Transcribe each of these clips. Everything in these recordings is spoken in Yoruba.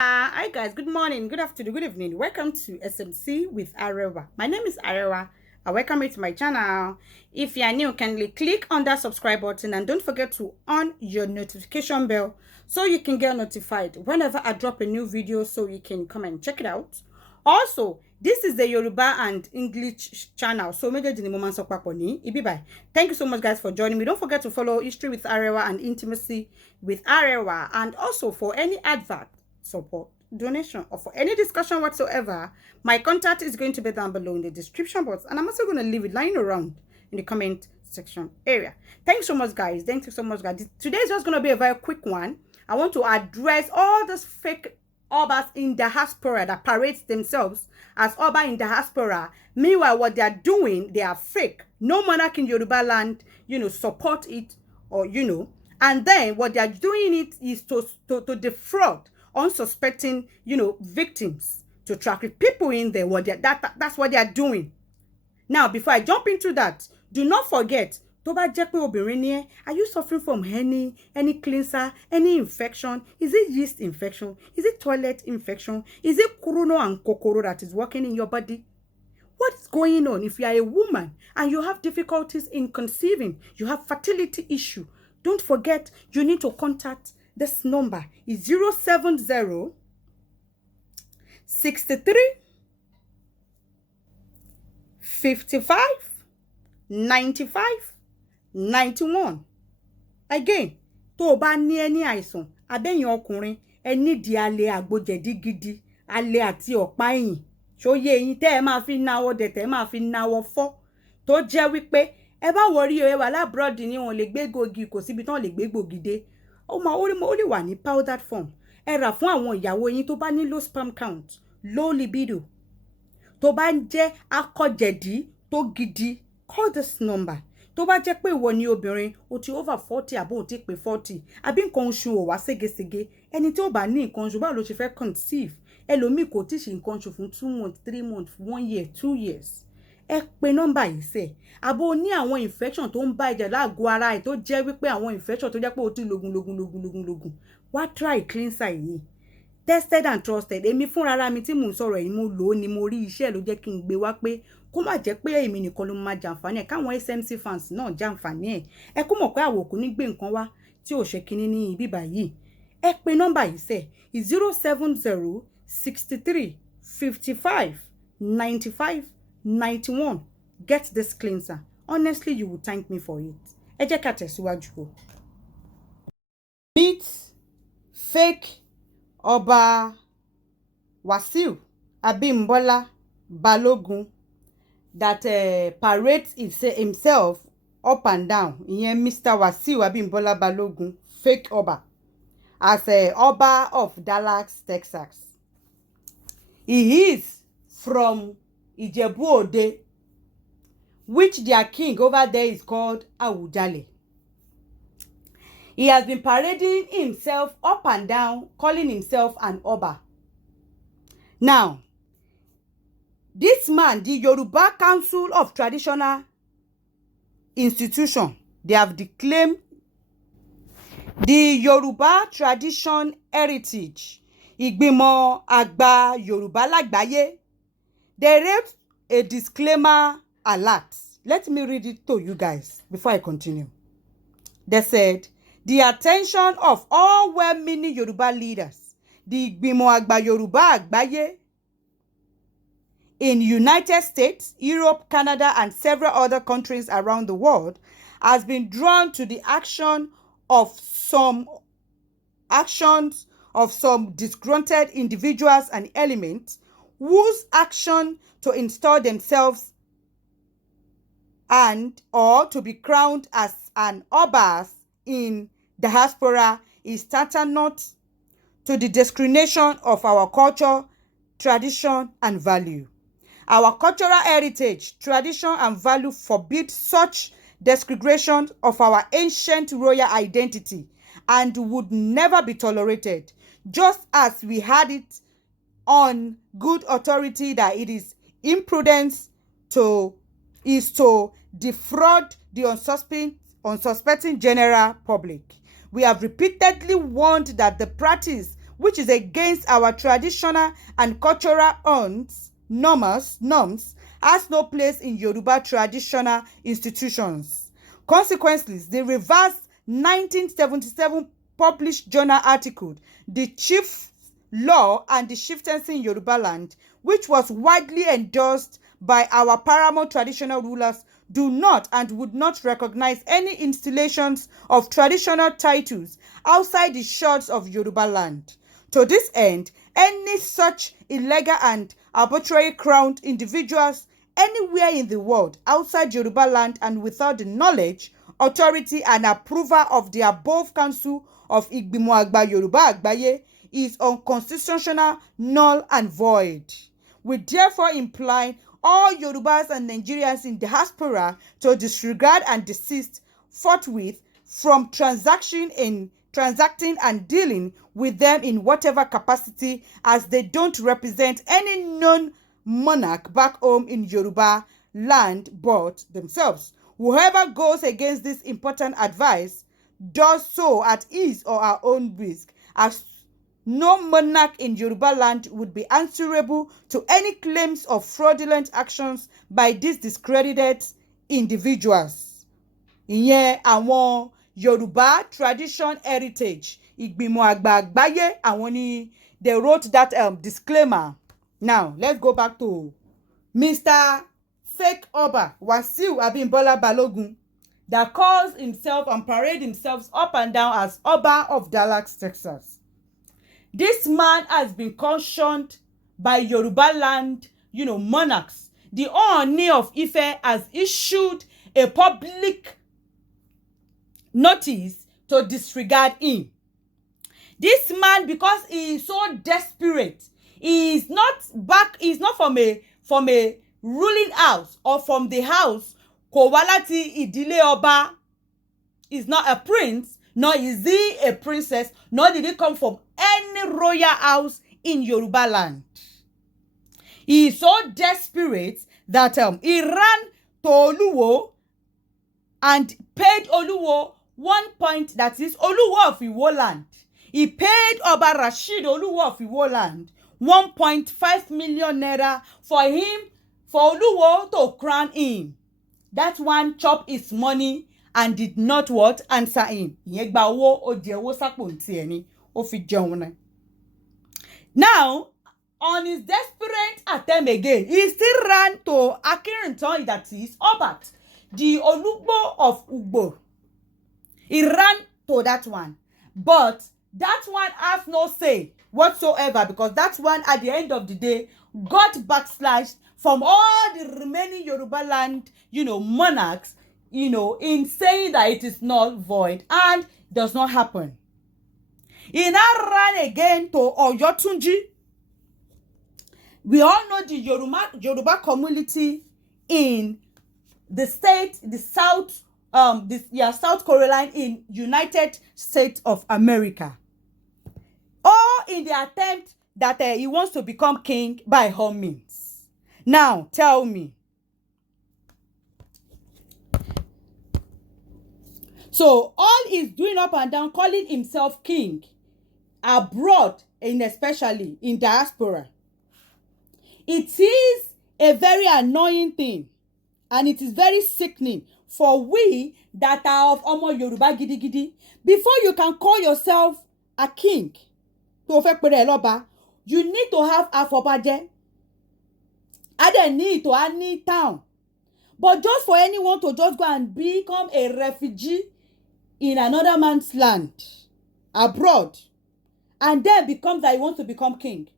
Hi guys, good morning, good afternoon, good evening. Welcome to SMC with AREWA. My name is AREWA. I welcome you to my channel. If you are new, kindly click on that subscribe button and don't forget to on your notification bell so you can get notified whenever I drop a new video so you can come and check it out. Also, this is the Yoruba and English channel. So thank you so much guys for joining me. Don't forget to follow History with AREWA and Intimacy with AREWA, and also for any advert, support, donation, or for any discussion whatsoever, my contact is going to be down below in the description box, and I'm also going to leave it lying around in the comment section area. Thanks so much guys. Thank you so much guys. Today is just going to be a very quick one. I want to address all those fake Obas in diaspora that parades themselves as Oba in diaspora. Meanwhile, what they are doing, they are fake. No monarch in Yoruba land, support it, or, and then what they are doing it is to defraud unsuspecting, victims, to traffic people in there. That's what they are doing. Now, before I jump into that, do not forget, are you suffering from any cleanser, any infection? Is it yeast infection? Is it toilet infection? Is it kuruno and kokoro that is working in your body? What is going on? If you are a woman and you have difficulties in conceiving, you have fertility issue, don't forget you need to contact this number. Is 070 63 55 95 91. Again, tó bá ní ẹni àìsàn abẹ́yìn ọkùnrin, ẹ nídìí alẹ́ àgbòjẹ̀dí gidi, alẹ́ àti ọ̀pá ẹ̀yìn, ṣóyé yín tẹ́ ẹ máa fi náwó dẹ̀ tẹ́ ẹ máa fi náwó fọ́, tó jẹ́ wípé ẹ bá wọrí ẹ wà lábúrọ̀dì ni wọ́n lè gbé gbòógì, kò síbi tán lè gbé gbòógì dé. Ó lè wà ní powdered form. Ẹ rà fún àwọn ìyàwó yín tó bá ní low sperm count, low libido, tó bá ń jẹ́ akọ̀jẹ̀dí tó gidi, call this number. Tó bá jẹ́ pé ìwọ ni obìnrin, o ti over 40 àbí o ti pé 40, àbí nǹkan oṣù ò wá ségesège, ẹni tí ó bá ní nǹkan oṣù báwo ló ṣe fẹ́ conceive? Ẹlòmíì kò tí ṣe nǹkan oṣù fún 2 months, 3 months, 1 year, 2 years. Ẹ pe nọ́mbà yìí sẹ́. Àbó ní àwọn infection tó ń bá ẹ̀jẹ̀ láàgọ́ ara ẹ̀ tó jẹ́ wípé àwọn infection tó jẹ́ pé o ti lògùn. Wá try cleanser yìí. Tested and trusted. Èmi fúnra ara mi tí mò ń sọ̀rọ̀ yìí, mo lò ó ni mo rí iṣẹ́ ló jẹ́ kí n gbé wá pé kó má jẹ́ pé èmi nìkan ló máa jàǹfààní ẹ̀, káwọn SMC fans náà jàǹfààní ẹ̀. Ẹ kú mọ̀ pé àwòkù ní gbé nǹkan wá tí ò ṣe kinní ní ibi báyìí. Ẹ pe nọ́mbà yìí sẹ́. 070 63 55 95 91. Get this cleanser. Honestly, you will thank me for it. Ẹ jẹ́ ká tẹ̀síwájú. Meet fake Oba Wasiu Abimbola Balogun that parades himself up and down. Mr. Wasiu Abimbola Balogun, fake Oba, as Oba of Dallas, Texas. He is from Ijebu Ode, which their king over there is called Awujale. He has been parading himself up and down, calling himself an Oba. Now, this man, the Yoruba Council of Traditional Institution, they have declaimed the Yoruba Tradition Heritage, Ìgbìmọ̀ Àgbà Yorùbá Lágbàáyé. They wrote a disclaimer alert. Let me read it to you guys before I continue. They said, the attention of all well-meaning Yoruba leaders, the Ìgbìmọ̀ Àgbà Yorùbá Àgbáyé, in United States, Europe, Canada, and several other countries around the world, has been drawn to the actions of some disgruntled individuals and elements whose action to install themselves and or to be crowned as an Obas in diaspora is tantamount to the discrimination of our culture, tradition, and value. Our cultural heritage, tradition, and value forbid such desecration of our ancient royal identity and would never be tolerated, just as we had it on good authority that it is imprudence to defraud the unsuspecting general public. We have repeatedly warned that the practice which is against our traditional and cultural norms, has no place in Yoruba traditional institutions. Consequently, the reverse 1977 published journal article, The Chief Law and the Chieftaincy in Yoruba Land, which was widely endorsed by our paramount traditional rulers, do not and would not recognize any installations of traditional titles outside the shores of Yoruba land. To this end, any such illegal and arbitrary crowned individuals anywhere in the world outside Yoruba land and without the knowledge, authority, and approval of the above Council of Igbimo Agba Yoruba Agbaye is unconstitutional, null, and void. We therefore imply all Yorubas and Nigerians in diaspora to disregard and desist forthwith from transacting and dealing with them in whatever capacity, as they don't represent any known monarch back home in Yoruba land but themselves. Whoever goes against this important advice does so at his or her own risk, as no monarch in Yoruba land would be answerable to any claims of fraudulent actions by these discredited individuals. Ìyẹn àwọn Yoruba Tradition Heritage Ìgbìmọ̀ Àgbà Àgbáyé, àwọn ni they wrote that disclaimer. Now, let's go back to Mr. Fake Oba Wasiu Abimbola Balogun, that calls himself and parades himself up and down as Oba of Dallas, Texas. This man has been cautioned by Yoruba land, monarchs. The Ooni of Ife has issued a public notice to disregard him. This man, because he is so desperate, he is not from a ruling house or from the house Kowalati Idile Oba. Is not a prince, nor is he a princess, nor did he come from any royal house in Yoruba land. He is so desperate that he ran to Oluwo and paid Oluwo 1 point, that is Oluwo of Iwo land. He paid Oba Rashid Oluwo of Iwo land 1.5 million naira for Oluwo to crown him. That one chopped his money and did not what? Answer him. Now, on his desperate attempt again, he still ran to Akinrintan, that is Obat, the Olugbo of Ugbo. He ran to that one. But that one has no say whatsoever, because that one at the end of the day got backslashed from all the remaining Yoruba land, monarchs, in saying that it is not void and does not happen. He now ran again to Oyotunji. We all know the Yoruba community in the state, South Carolina in United States of America. All in the attempt that he wants to become king by all means. Now, tell me. So, all he's doing up and down, calling himself king, abroad, and especially in diaspora. It is a very annoying thing, and it is very sickening for we that are of Omo Yoruba Gidi Gidi. Before you can call yourself a king, you need to have Afobaje. I don't need to any town. But just for anyone to just go and become a refugee in another man's land, abroad, and then becomes that he wants to become king.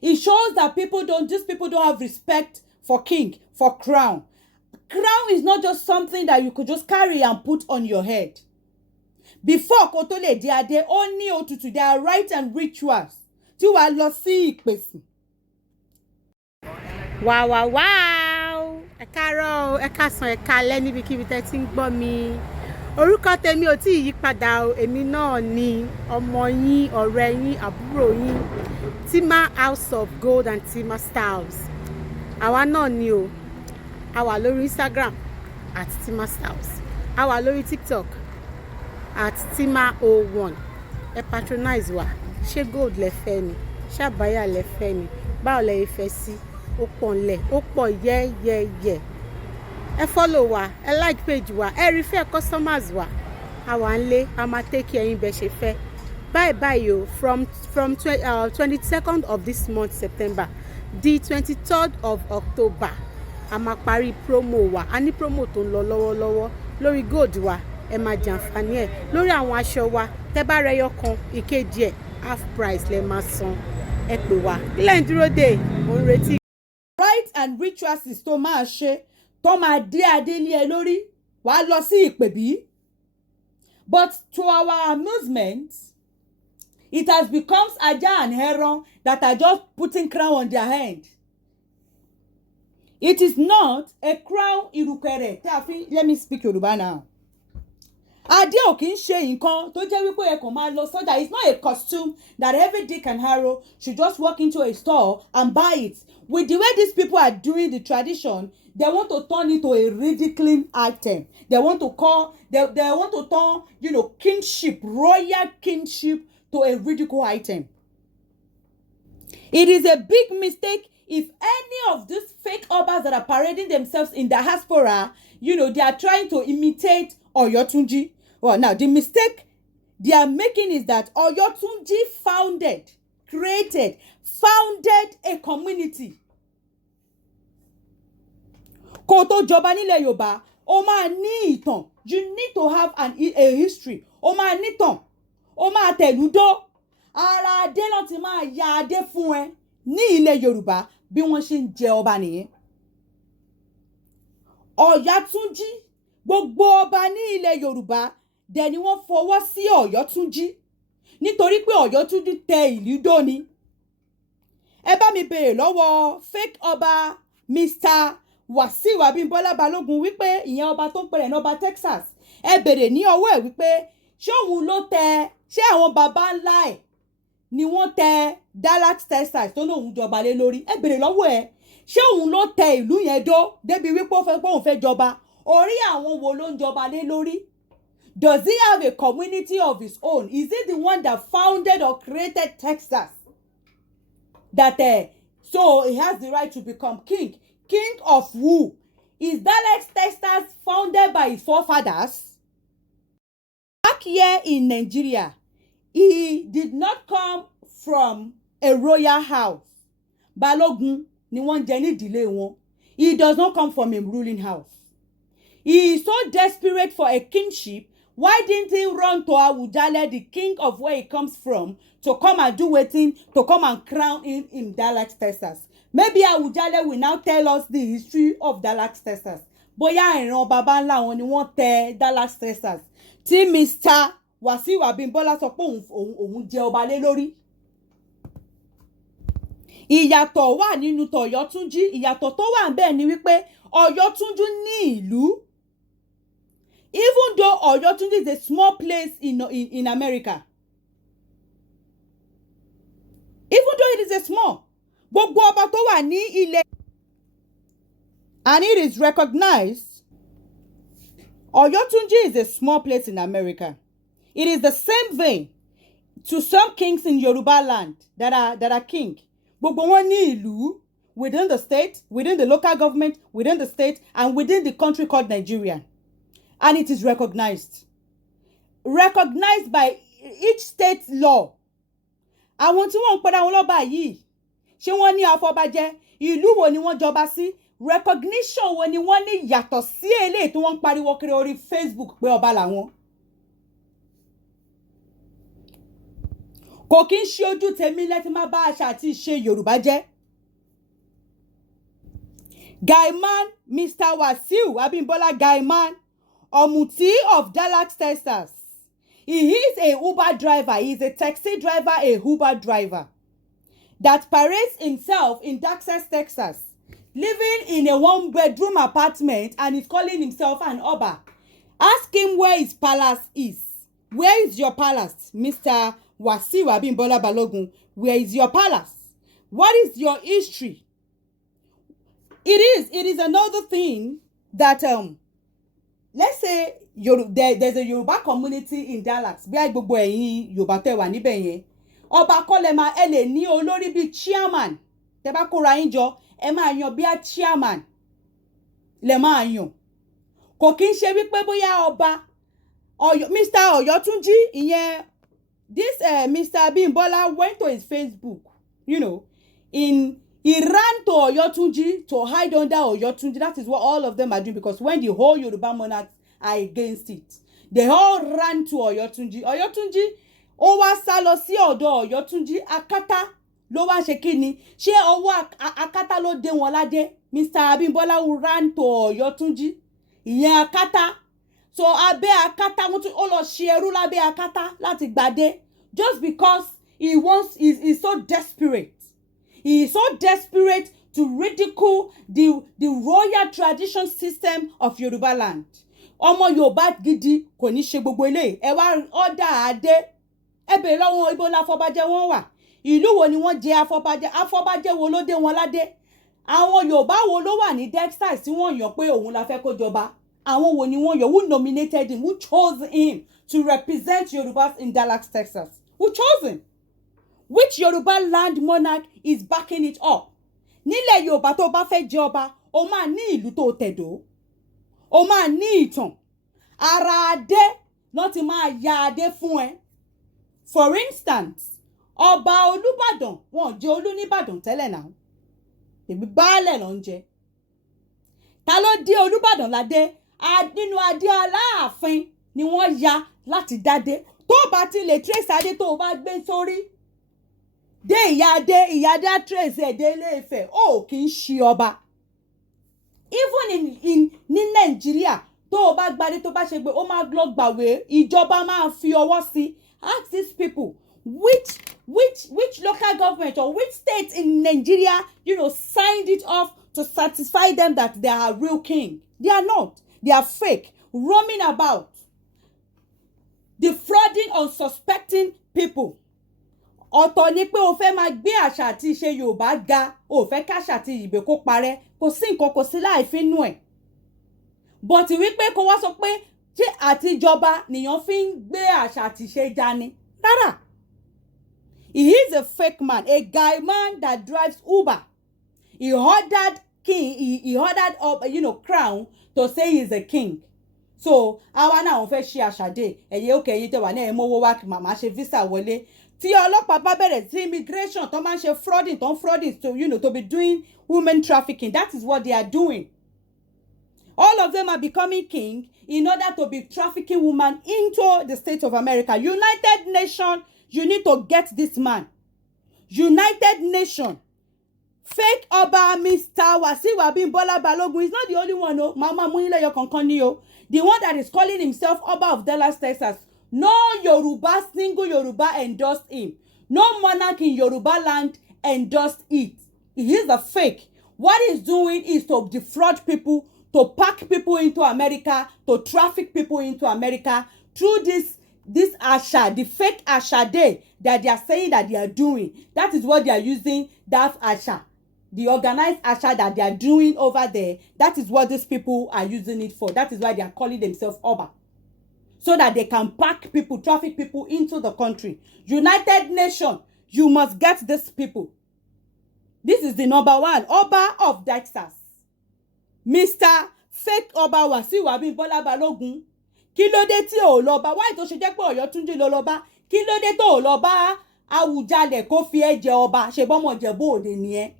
It shows that these people don't have respect for king, for crown. Crown is not just something that you could just carry and put on your head. Before Kotole, they only Otutu, there are rites and rituals. Tí wàá lọ sí ìpèsè. Wow. Ẹ káàárọ̀, ẹ káàsán, ẹ káalẹ́ níbikíbi tẹ́ ti ń gbọ́ mi. Orúkọ tèmi ò tí ì yí padà o. Èmi náà ni ọmọ yín, ọ̀rẹ́ yín, àbúrò yín. Tima House of Gold and Tima Styles. Àwa náà ni o. A wà lórí Instagram at Tima Styles. A wà lórí TikTok at Tima01. Ẹ patronize wa. ṣé gold lẹ fẹ́ ni, ṣàbáyà lẹ fẹ́ ni, báwo lẹ fẹ́ sí, ó pọ̀ ńlẹ̀, ó pọ̀ yẹ́yẹ́yẹ́. Ẹ follow wa, ẹ like page wa, ẹ refer customers wa, àwa ń lé, a máa take care yín bẹ́ ṣe fẹ́. Bye yo, from 22nd of this month September the 23rd of October a máa parí promo wa. A ní promo tó ń lọ lọ́wọ́lọ́wọ́ lórí gold wa, ẹ máa jàǹfààní ẹ̀. Lórí àwọn aṣọ wa, tẹ́ bá rẹyọ kan ìkejì ẹ̀ half price lẹ máa san. Ẹ pè wá. Ilé ìdúró dé, mo ń retí. Rites and rituals tó máa ṣe tó máa dé adé ní ẹ lórí, wàá lọ sí ìpèbí. But to our amusement, it has become Ajá and Heron that are just putting crown on their head. It is not a crown irukere. Let me speak Yoruba now. Adé ò kì í ṣe nǹkan tó jẹ́ wípé ẹ kàn máa lọ sọ́jà. It's not a costume that every dick and harrow should just walk into a store and buy it. With the way these people are doing the tradition, they want to turn it to a ridiculing item. They want to turn, kingship, royal kingship to a ridicule item. It is a big mistake if any of these fake obas that are parading themselves in diaspora, they are trying to imitate Oyotunji. Well, now the mistake they are making is that Oyotunji founded a community. Kó tó jọba nílẹ̀ Yorùbá, ó máa ní ìtàn. You need to have a history. Ó máa ní ìtàn. Ó máa tẹ̀lúdó. Ara adé náà ti máa ya adé fún ẹ ní ilẹ̀ Yorùbá bí wọ́n ṣe ń jẹ ọba nìyẹn. Ọ̀yátúnjí, gbogbo ọba ní ilẹ̀ Yorùbá dẹ̀ ni wọ́n fọwọ́ sí Ọ̀yọ́túnjí nítorí pé Ọ̀yọ́túnjí tẹ ìlú dó ni. Ẹ bá mi béèrè lọ́wọ́ fake ọba Mr. Wasiu Abimbola Balogun wípé ìyẹn ọba tó ń pèrè ní ọba Texas. Ẹ béèrè ní ọwọ́ ẹ̀ wípé ṣé àwọn baba ńlá ẹ̀ ni wọ́n tẹ Dallas Texas tó lóun jọba lé lórí. Ẹ béèrè lọ́wọ́ ẹ̀ ṣé òun ló tẹ ìlú yẹn dó débi wípé òun fẹ́ jọba. Orí àwọn wo ló ń jọba lé lórí? Does he have a community of his own? Is he the one that founded or created Texas? So he has the right to become king. King of who? Is Dallas Texas founded by his forefathers? Back here in Nigeria, he did not come from a royal house. Balogun ni wọ́n jẹ ní ìdílé wọn. He does not come from a ruling house. He is so desperate for a kingship. Why didn't he run to Awujale, the king of where he comes from, to come and do waiting, to come and crown him in Dallas, Texas? Maybe Awujale will now tell us the history of Dallas, Texas. Bóyá ìran baba ńlá wọn ni wọ́n tẹ Dallas, Texas. Tí Mr. Wasiu Abimbola sọ pé òun jẹ ọba lé lórí. Ìyàtọ̀ wà nínú t'Ọ̀yọ́túnjí. Ìyàtọ̀ tó wà ńbẹ̀ ni wípé Ọ̀yọ́túnjí ní ìlú. Even though Oduduwa is a small place in America. Even though it is a small. Gbogbo ọba tó wà ní ilẹ̀. And it is recognized. Oduduwa is a small place in America. It is the same vein to some kings in Yoruba land that are king. Gbogbo wọn ní ìlú within the state, within the local government, within the state, and within the country called Nigeria. And it is recognized by each state law. Àwọn tí wọ́n ń pera wọn lọ́ba yìí, ṣé wọ́n ní afọbajẹ? Ìlú wo ni wọ́n jọba sí? Recognition wo ni wọ́n ní yàtọ̀ sí eléyìí tí wọ́n ń pariwo kiri orí Facebook pé ọba làwọn? Kò kí ń ṣe ojú tèmi lẹ́tí máa bá àṣà àti ìṣe Yorùbá jẹ́. Gaiman, Mr. Wasiu Abimbola Gaiman, Omuti of Dallas, Texas. He is a Uber driver. He is a taxi driver, a Uber driver that parades himself in Dallas, Texas, living in a one-bedroom apartment, and is calling himself an Oba. Ask him where his palace is. Where is your palace, Mr. Wasiu Abimbola Balogun? Where is your palace? What is your history? It is another thing that let's say there's a Yoruba community in Dallas. Bí gbogbo ẹ̀yin Yorùbá tẹ́ wà níbẹ̀ yẹn. ọba kọ́ lẹ máa ẹ lè ní olórí bíi chairman tẹ́ bá kóra yín jọ ẹ máa yan bí a chairman lẹ máa yàn kò kí ń ṣe wípé bóyá ọba Mr. Ọ̀yọ́túnjí ìyẹn this Mr. Abimbola went to his Facebook, you know, he ran to Oyotunji to hide under Oyotunji. That is what all of them are doing, because when the whole Yoruba monarchs are against it, they all ran to Oyotunji. Oyotunji, ó wá sá lọ sí ọ̀dọ̀ Oyotunji, akátá ló wá ṣe kíni, ṣé ọwọ́ akátá ló dé wọn ládé. Mr. Abimbola ran to Oyotunji, ìyẹn akátá. So abẹ́ akátá wọ́n tún ó lọ ṣe ẹrú lábẹ́ akátá láti gbadé, just because he's so desperate. He is so desperate to ridicule the royal tradition system of Yoruba land. Ọmọ Yorùbá gidi kò ní ṣe gbogbo eléyìí. Ẹ wá ọ̀dà adé. Ẹ bèèrè lọ́wọ́ ibo la afọbajẹ wọn wà. Ìlú wo ni wọ́n jẹ afọbajẹ? Afọbajẹ wo ló dé wọn ládé? Àwọn Yorùbá wo ló wà ní Texas tí wọ́n yàn pé òun la fẹ́ kó jọba? Àwọn wo ni wọ́n yàn? Who nominated him? Who chose him to represent Yorubas in Dallas, Texas? Who chose him? Which Yoruba land monarch is backing it up? Nílẹ̀ Yorùbá tó bá fẹ́ jẹ ọba, o máa ní ìlú tó tẹ̀dó. O máa ní ìtàn. Ara adé ló ti máa ya adé fún ẹ. For instance, ọba Olúbàdàn, wọn jẹ́ Olú níbàdàn tẹ́lẹ̀ náà. Èmi baálẹ̀ ló ń jẹ. Ta ló dé Olúbàdàn ládé? Nínú adé Aláàfin ni wọ́n ya láti dádé. Tó bá ti lè trace adé tó bá gbé sórí. Dé ìyáde trace ẹ̀dẹ́ Ilé-Ifẹ̀, ó kì í ṣe ọba. Even ní Nàìjíríà, tó bá gbadé tó bá ṣe pé ó máa lọ gbàwé, ìjọba máa fi ọwọ́ sí. Ask these people, which local government or which state in Nigeria, you know, signed it off to satisfy them that they are a real king? They are not. They are fake, roaming about, defrauding unsuspecting people. Ọ̀tọ̀ ni pé o fẹ́ máa gbé àṣà àti ìṣe Yorùbá ga, o fẹ́ káṣà àti ìbè kó parẹ́, kò sí nǹkan kò sí láìfín nú ẹ̀. But wípé kó wá sọ pé ṣé àtijọba nìyàn fi ń gbé àṣà àti ìṣe jani. Rárá. He is a fake man, a guy man that drives Uber. He ordered king, he ordered up, you know, crown to say he's a king. So àwa náà wọ́n fẹ́ ṣe àṣàdé ẹ̀yẹ òkè ẹ̀yìn tẹ̀wá náà ẹ̀ mọ́wọ́ wá màmá ṣe visa wọlé. Tí ọlọ́pàá bá bẹ̀rẹ̀ sí immigration tó máa ń ṣe frauding to, you know, to be doing women trafficking. That is what they are doing. All of them are becoming king in order to be trafficking women into the States of America. United Nations, you need to get this man. United Nations. Fake Oba Mr. Wasiu Abimbola Balogun is not the only one. No, Mama Muyileyo Konkoni o. The one that is calling himself Oba of Dallas, Texas. No Yoruba, single Yoruba endorsed him. No monarch in Yoruba land endorsed it. He is a fake. What he's doing is to defraud people, to pack people into America, to traffic people into America through this Asha, the fake Asha day that they are saying that they are doing. That is what they are using, that Asha. The organized Asha that they are doing over there, that is what these people are using it for. That is why they are calling themselves Oba. So that they can pack people, traffic people into the country. United Nations, you must get these people. This is the number one, Oba of Texas. Mr. Fake Oba Wasiu Abimbola Balogun. Kí ló dé tí ò lọ bá? Why tó ṣe jẹ́ pé Ọ̀yọ́túnjí ló lọ bá? Kí ló dé tó lọ bá Awùjalẹ̀ kó fi ẹ́ jẹ ọba? Ṣe bọ́mọ Ìjẹ̀bú Òde nìyẹn.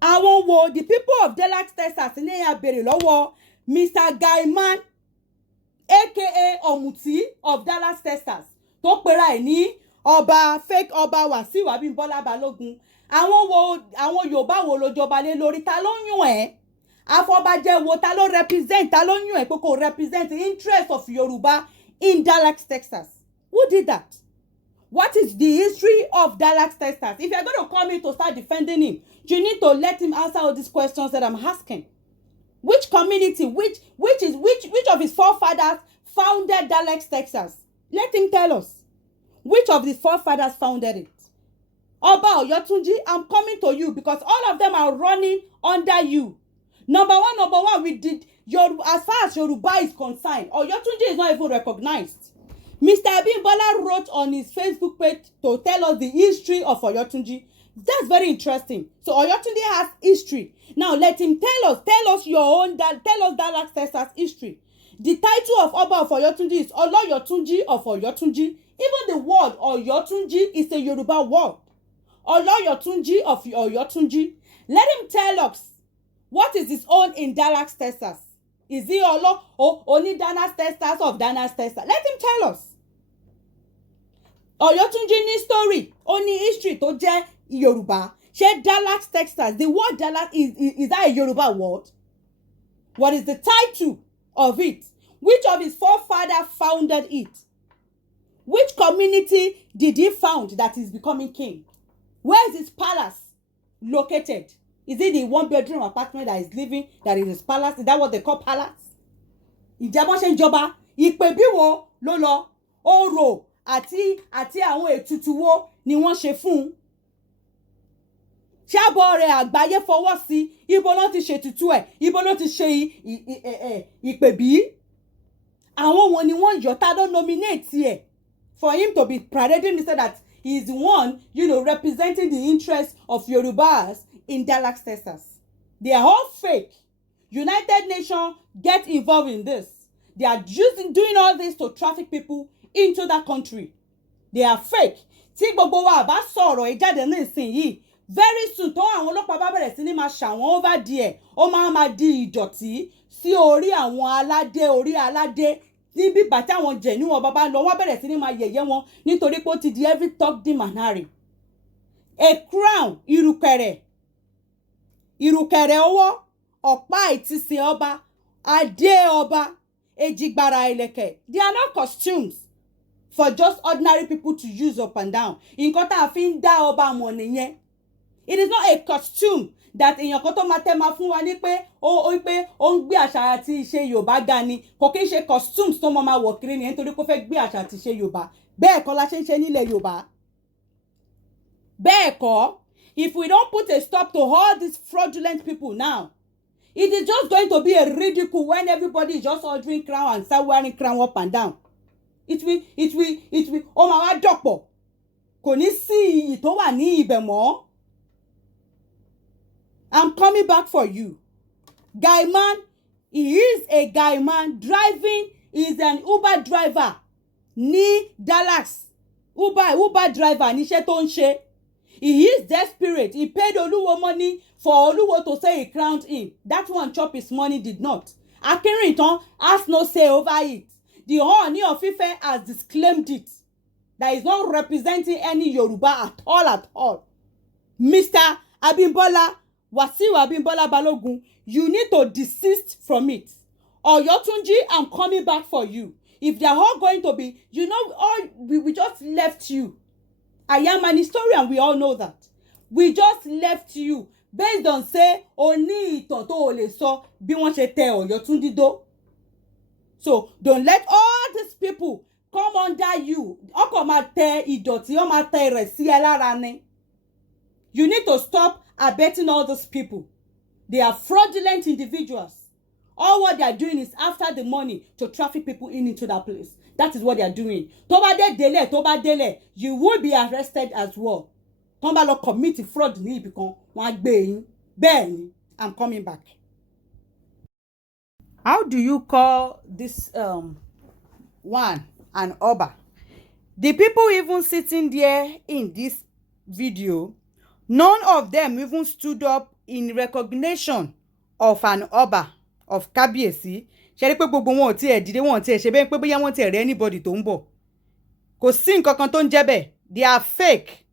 Àwọn wo, the people of Dallas, Texas ní ẹ̀yà béèrè lọ́wọ́ Mr. Gaiman, aka Ọ̀mùtí of Dallas, Texas, tó pera ẹ̀ ní ọba fake Ọba Wasiu Abimbola Balogun. Àwọn Yorùbá wo ló jọba lé lórí? Ta ló yàn ẹ́? Afọbajẹ wo ta ló represent? Ta ló yàn ẹ́ pé kó represent the interest of Yoruba in Dallas, Texas? Who did that? What is the history of Dallas, Texas? If you're going to call me to start defending him, you need to let him answer all these questions that I'm asking. Which community, which of his forefathers founded Dallas, Texas? Let him tell us. Which of his forefathers founded it? Oba Oyotunji, I'm coming to you because all of them are running under you. Number one, we did as far as Yoruba is concerned, Oyotunji is not even recognized. Mr. Abimbola wrote on his Facebook page to tell us the history of Oyotunji. That's very interesting. So Oyotunji has history. Now let him tell us your own, tell us that ancestor's history. The title of Oba of Oyotunji is Oloyotunji of Oyotunji. Even the word Oyotunji is a Yoruba word. Oloyotunji of Oyotunji. Let him tell us what is his own in Dallas, Texas. Is he only Dallas, Texas of Dallas, Texas? Let him tell us. Oyotunji ní story, only history tó jẹ́ Yoruba. Ṣé Dallas, Texas? The word Dallas is that a Yoruba word? What is the title of it? Which of his forefathers founded it? Which community did he found that is becoming king? Where is his palace located? Is it the one-bedroom apartment that is living, that is his palace? Is that what they call palace? Ìjẹ́bọ́n ṣe ń jọba, ìpè bí wo ló lọ, orò àti àwọn ètùtù wo ni wọ́n ṣe fún un? Ṣáàbọ̀ rẹ̀ àgbáyé fọwọ́ sí, ibo ló ti ṣètùtù ẹ̀, ibo ló ti ṣe ìpè bí? Àwọn wo ni wọ́n yọ tá ló nominate ẹ̀ for him to be parading me so that he is the one, representing the interests of Yorubas in Dallas, Texas. They are all fake. United Nations get involved in this. They are doing all this to traffic people into that country. They are fake. Tí gbogbo wa bá sọ̀rọ̀ ìjáde ní ìsinyìí, very soon tó àwọn ọlọ́pàá bá bẹ̀rẹ̀ sí ní máa ṣàwọn over there, ó máa di ìdọ̀tí sí orí aládé níbi bàtà àwọn jẹ̀ní wọn bàbá lọ wọ́n bẹ̀rẹ̀ sí ní máa yẹ̀yẹ́ wọn nítorí pé ó ti di every talk di manari. A crown, ìrùkẹ̀rẹ̀ ọwọ́, ọ̀pá ìtìsẹ̀ ọba, adé ọba, èjìgbàrà ìlẹ̀kẹ̀. They are not costumes for just ordinary people to use up and down. Nǹkan tá a fi ń dá ọba mọ̀ nìyẹn. It is not a costume that èèyàn kan tó máa tẹ́ máa fún wa ní pé ó ń gbé àṣà àti ìṣe Yorùbá ga ni. Kò kí ń ṣe costumes tó máa wọ̀ kiri nìyẹn nítorí pé ó fẹ́ gbé àṣà àti ìṣe Yorùbá. Bẹ́ẹ̀ kọ́ la ṣe ń ṣe nílẹ̀ Yorùbá. Bẹ́ẹ̀ kọ́, if we don't put a stop to all these fraudulent people now, it is just going to be a ridicule when everybody is just ordering crown and start wearing crown up and down. It will, ó máa wá dọ̀pọ̀. Kò ní sí iyì tó wà ní ibẹ̀ mọ́. I'm coming back for you. Guy man, he is a guy man driving, is an Uber driver ní Dallas. Uber driver níṣẹ́ tó ń ṣe. He is desperate. He paid Oluwo money for Oluwo to say he crowned him. That one chop his money did not. Akinrintan has no say over it. The Ooni of Ife has disclaimed it. That is not representing any Yoruba at all. Mr. Abimbola, Wasiu Abimbola Balogun, you need to desist from it. Oyotunji, I'm coming back for you. If they are all going to be, we just left you. I am an historian, we all know that. We just left you based on say oni ìtàn tó o lè sọ bí wọ́n ṣe tẹ Ọ̀yọ́túnjí dó. So don't let all these people come under you. Ọkọ̀ máa tẹ ìdọ̀tí, ó máa tẹ rẹ̀ sí ẹ lára ni. You need to stop abetting all these people. They are fraudulent individuals. All what they are doing is after the money to traffic people into that place. That is what they are doing. Tó bá délẹ̀, you will be arrested as well. Tó bá lọ commit fraud ní ibì kan, wọ́n á gbé yín. Bẹ́ẹ̀ ni, I'm coming back. How do you call this one an Oba? The people even sitting there in this video, none of them even stood up in recognition of an Oba of Kábíyèsí. Ṣé rí pé gbogbo wọn ò tiẹ̀ dìde, wọn ò tiẹ̀ ṣe bẹ́ẹ̀ pé bóyá wọ́n tiẹ̀ rí anybody tó ń bọ̀. Kò sí nǹkan kan tó ń jẹ́ bẹ́ẹ̀. They are fake.